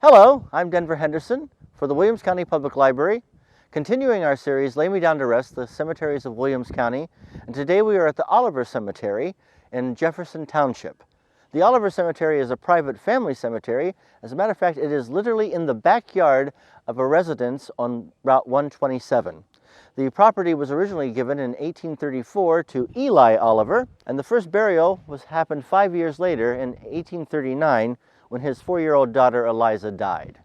Hello, I'm Denver Henderson for the Williams County Public Library, continuing our series, Lay Me Down to Rest, the Cemeteries of Williams County, and today we are at the Oliver Cemetery in Jefferson Township. The Oliver Cemetery is a private family cemetery. As a matter of fact, it is literally in the backyard of a residence on Route 127. The property was originally given in 1834 to Eli Oliver, and the first burial happened 5 years later in 1839 when his 4-year-old daughter Eliza died.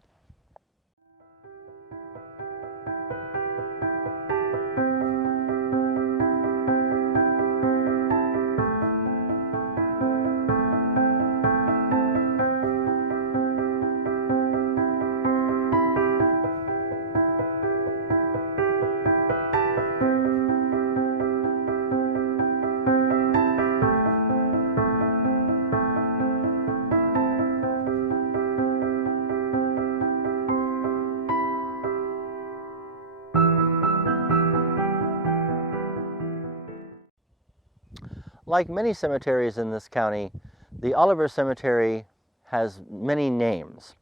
Like many cemeteries in this county, the Oliver Cemetery has many names.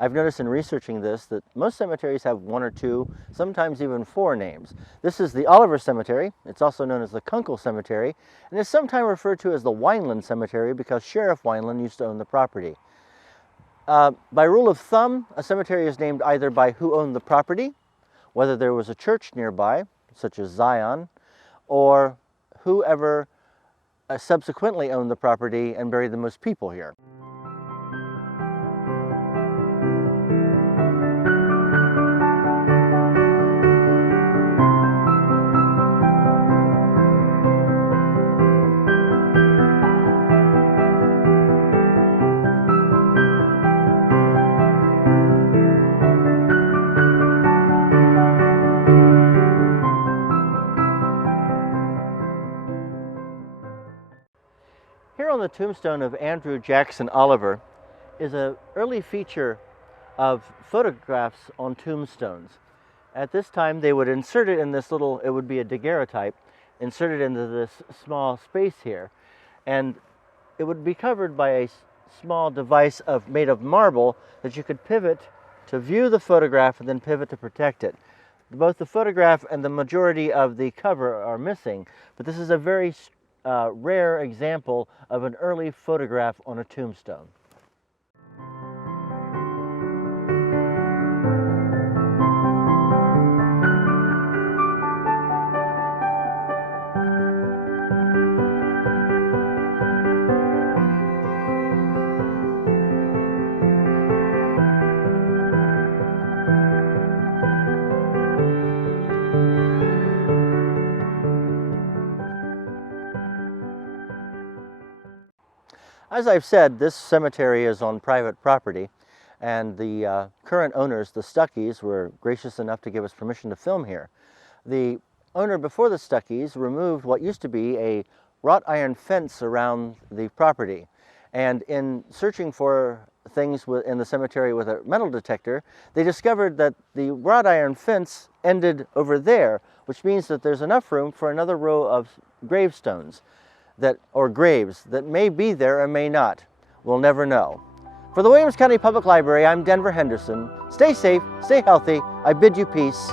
I've noticed in researching this that most cemeteries have 1 or 2, sometimes even 4 names. This is the Oliver Cemetery. It's also known as the Kunkel Cemetery, and is sometimes referred to as the Wineland Cemetery because Sheriff Wineland used to own the property. By rule of thumb, a cemetery is named either by who owned the property, whether there was a church nearby, such as Zion, or whoever subsequently owned the property and buried the most people here. Here on the tombstone of Andrew Jackson Oliver is an early feature of photographs on tombstones. At this time they would insert it in this little, it would be a daguerreotype, insert it into this small space here, and it would be covered by a small device made of marble that you could pivot to view the photograph and then pivot to protect it. Both the photograph and the majority of the cover are missing, but this is a very rare example of an early photograph on a tombstone. As I've said, this cemetery is on private property, and the current owners, the Stuckeys, were gracious enough to give us permission to film here. The owner before the Stuckeys removed what used to be a wrought iron fence around the property, and in searching for things in the cemetery with a metal detector, they discovered that the wrought iron fence ended over there, which means that there's enough room for another row of gravestones or graves that may be there or may not. We'll never know. For the Williams County Public Library, I'm Denver Henderson. Stay safe, stay healthy. I bid you peace.